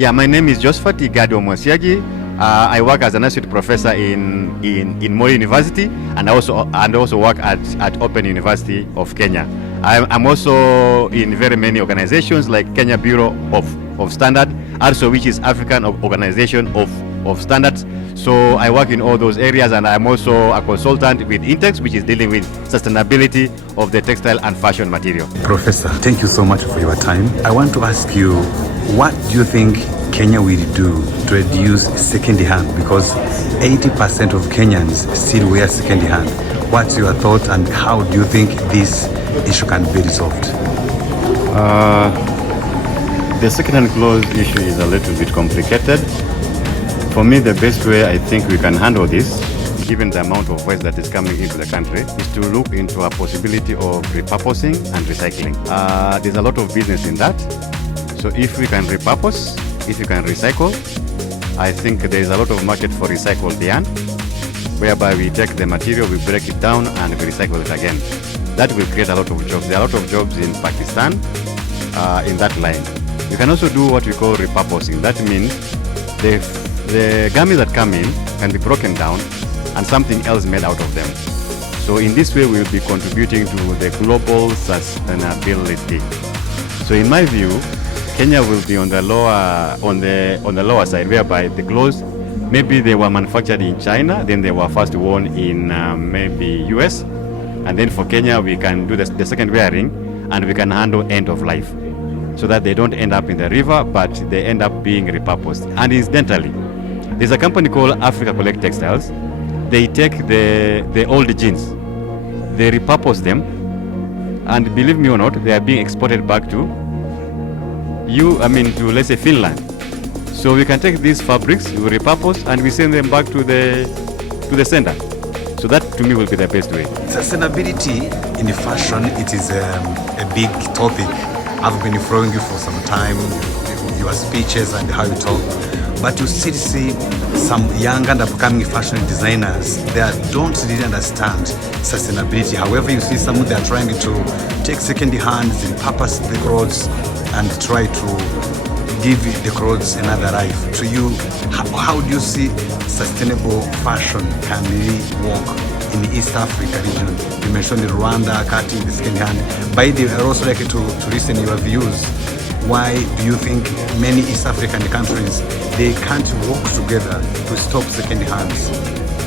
Yeah, my name is Josphat Igadwa. I work as an associate professor in Moi University, and I also work at Open University of Kenya. I'm also in very many organizations like Kenya Bureau of Standard, also which is African Organization of Standards. So I work in all those areas, and I'm also a consultant with Intex, which is dealing with sustainability of the textile and fashion material. Professor, thank you so much for your time. I want to ask you, what do you think Kenya will do to reduce second-hand? Because 80% of Kenyans still wear second-hand. What's your thought, and how do you think this issue can be resolved? The second-hand clothes issue is a little bit complicated. For me, the best way I think we can handle this, given the amount of waste that is coming into the country, is to look into a possibility of repurposing and recycling. There's a lot of business in that. So if we can repurpose, if you can recycle, I think there is a lot of market for recycled yarn, whereby we take the material, we break it down, and we recycle it again. That will create a lot of jobs. There are a lot of jobs in Pakistan in that line. You can also do what we call repurposing. That means the garments that come in can be broken down and something else made out of them. So in this way, we'll be contributing to the global sustainability. So in my view, Kenya will be on the lower side, whereby the clothes, maybe they were manufactured in China, then they were first worn in maybe US, and then for Kenya we can do the second wearing, and we can handle end of life, so that they don't end up in the river, but they end up being repurposed. And incidentally, there's a company called Africa Collect Textiles. They take the old jeans, they repurpose them, and believe me or not, they are being exported back to let's say Finland. So we can take these fabrics, we repurpose, and we send them back to the center. So that to me will be the best way. Sustainability in fashion, it is a big topic. I've been following you for some time, your speeches and how you talk. But you still see some young and upcoming fashion designers that don't really understand sustainability. However, you see some they are trying to take second hands, repurpose the clothes, and try to give the clothes another life. To you, how do you see sustainable fashion can really work in the East Africa region? You mentioned Rwanda cutting the second hand. By the way, I'd also like to listen to your views. Why do you think many East African countries, they can't work together to stop second hands,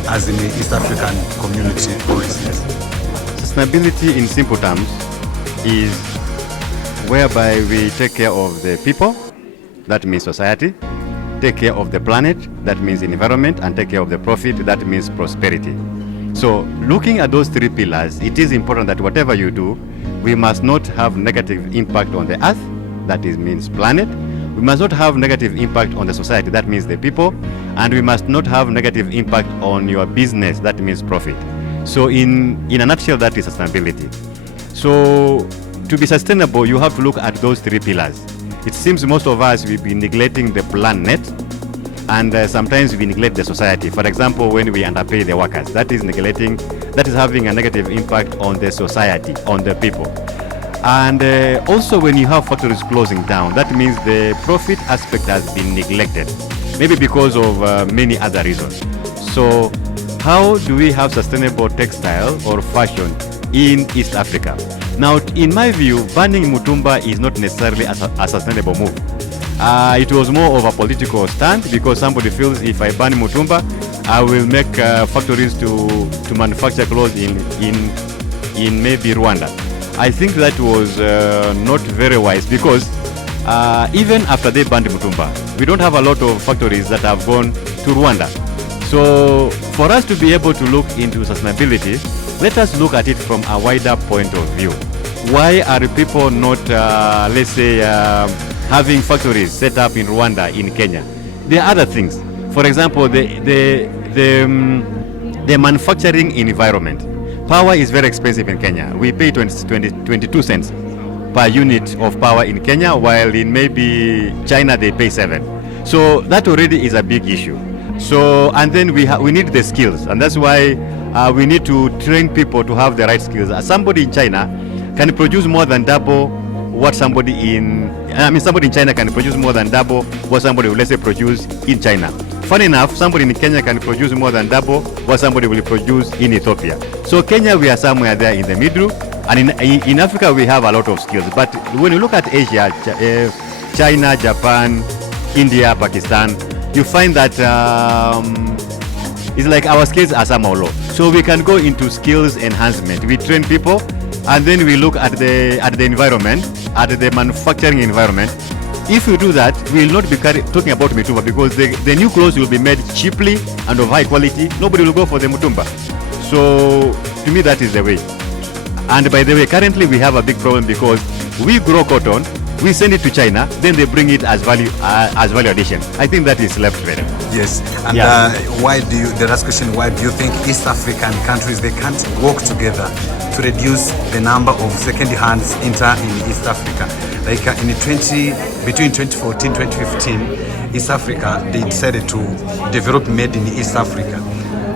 as in the East African community, for instance? Sustainability in simple terms is whereby we take care of the people, that means society, take care of the planet, that means environment, and take care of the profit, that means prosperity. So looking at those three pillars, it is important that whatever you do, we must not have negative impact on the earth, that is means planet. We must not have negative impact on the society, that means the people, and we must not have negative impact on your business, that means profit. So in a nutshell, that is sustainability. So to be sustainable, you have to look at those three pillars. It seems most of us will be neglecting the planet, and sometimes we neglect the society. For example, when we underpay the workers, that is having a negative impact on the society, on the people. And also when you have factories closing down, that means the profit aspect has been neglected, maybe because of many other reasons. So how do we have sustainable textile or fashion in East Africa? Now, in my view, banning Mutumba is not necessarily a sustainable move. It was more of a political stand, because somebody feels if I ban Mutumba, I will make factories to manufacture clothes in maybe Rwanda. I think that was not very wise, because even after they banned Mutumba, we don't have a lot of factories that have gone to Rwanda. So for us to be able to look into sustainability, let us look at it from a wider point of view. Why are people not, let's say, having factories set up in Rwanda, in Kenya? There are other things. For example, the manufacturing environment. Power is very expensive in Kenya. We pay 22 cents per unit of power in Kenya, while in maybe China they pay 7. So that already is a big issue. So, and then we need the skills, and that's why we need to train people to have the right skills. Somebody in China can produce more than double what somebody in China can produce more than double what somebody will, let's say, produce in China. Funny enough, somebody in Kenya can produce more than double what somebody will produce in Ethiopia. So Kenya, we are somewhere there in the middle, and in Africa we have a lot of skills. But when you look at Asia, China, Japan, India, Pakistan, you find that it's like our skills are somehow low. So we can go into skills enhancement. We train people, and then we look at the environment, at the manufacturing environment. If you do that, we will not be talking about Mitumba, because the new clothes will be made cheaply and of high quality. Nobody will go for the Mutumba. So to me, that is the way. And by the way, currently we have a big problem, because we grow cotton, we send it to China, then they bring it as value addition. I think that is left better. Yes, and the last question, why do you think East African countries, they can't work together to reduce the number of second hands enter in East Africa? Like between 2014 and 2015, East Africa, they decided to develop made in East Africa.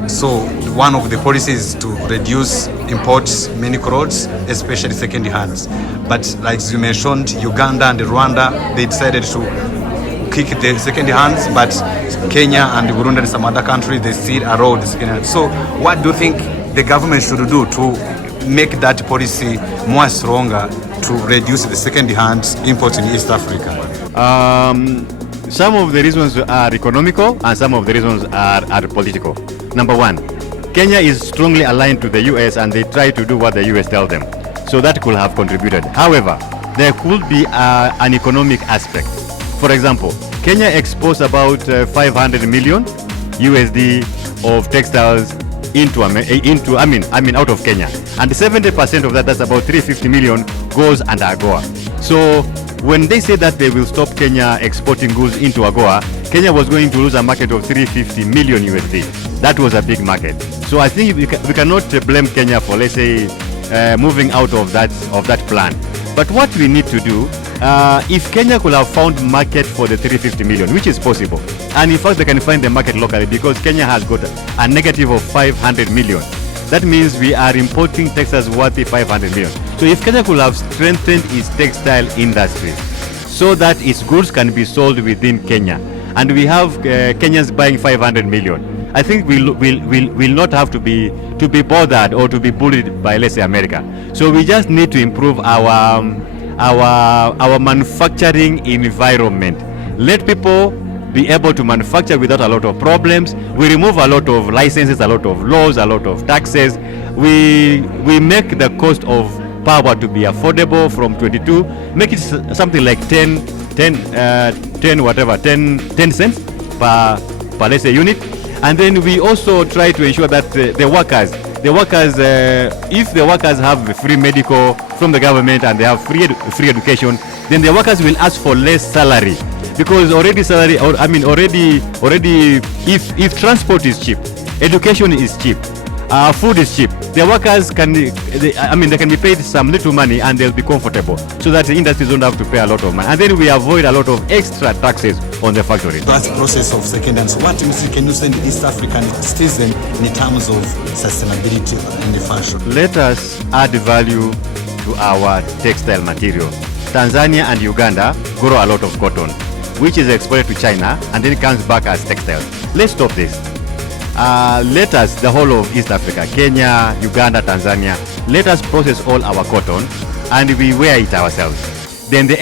So one of the policies is to reduce imports many clothes, especially second hands. But like you mentioned, Uganda and Rwanda, they decided to kick the second hands, but Kenya and Burundi and some other countries, they still allow the second hands. So what do you think the government should do to make that policy more stronger to reduce the second hand imports in East Africa? Some of the reasons are economical, and some of the reasons are political. Number one, Kenya is strongly aligned to the US, and they try to do what the US tell them. So that could have contributed. However, there could be an economic aspect. For example, Kenya exports about 500 million USD of textiles out of Kenya, and 70% of that, that's about 350 million, goes under AGOA. So when they say that they will stop Kenya exporting goods into AGOA, Kenya was going to lose a market of 350 million USD. That was a big market. So I think we cannot blame Kenya for, let's say, moving out of that plan. But what we need to do, if Kenya could have found market for the 350 million, which is possible, and in fact they can find the market locally, because Kenya has got a negative of 500 million. That means we are importing textiles worth 500 million. So if Kenya could have strengthened its textile industry so that its goods can be sold within Kenya, and we have Kenyans buying 500 million, I think we'll not have to be bothered or to be bullied by, let's say, America. So we just need to improve our manufacturing environment. Let people be able to manufacture without a lot of problems. We remove a lot of licenses, a lot of laws, a lot of taxes. We make the cost of power to be affordable from 22, make it something like 10 cents per let's say unit. And then we also try to ensure that the workers, if the workers have free medical from the government and they have free education, then the workers will ask for less salary, because if transport is cheap, education is cheap, food is cheap, the workers they can be paid some little money and they'll be comfortable, so that the industries don't have to pay a lot of money, and then we avoid a lot of extra taxes on the factories. That process of second hand. So what can you send East African citizen in terms of sustainability in the fashion? Let us add value to our textile material. Tanzania and Uganda grow a lot of cotton, which is exported to China and then comes back as textiles. Let's stop this. Let us, the whole of East Africa, Kenya, Uganda, Tanzania, let us process all our cotton and we wear it ourselves. Then the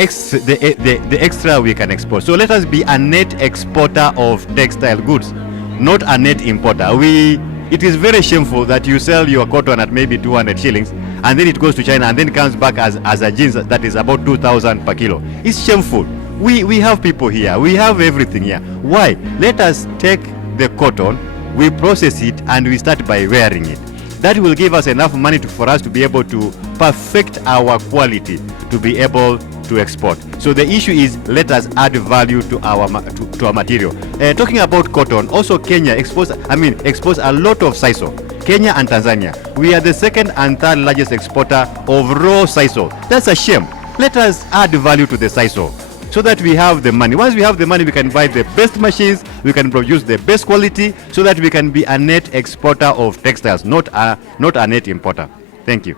extra we can export. So let us be a net exporter of textile goods, not a net importer. It is very shameful that you sell your cotton at maybe 200 shillings and then it goes to China and then comes back as a jeans that is about 2,000 per kilo. It's shameful. We have people here. We have everything here. Why? Let us take the cotton, we process it, and we start by wearing it. That will give us enough money for us to be able to perfect our quality, to be able to export. So the issue is, let us add value to our material. Talking about cotton, also Kenya exports a lot of sisal. Kenya and Tanzania, we are the second and third largest exporter of raw sisal. That's a shame. Let us add value to the sisal, so that we have the money. Once we have the money, we can buy the best machines, we can produce the best quality, so that we can be a net exporter of textiles, not a net importer. Thank you.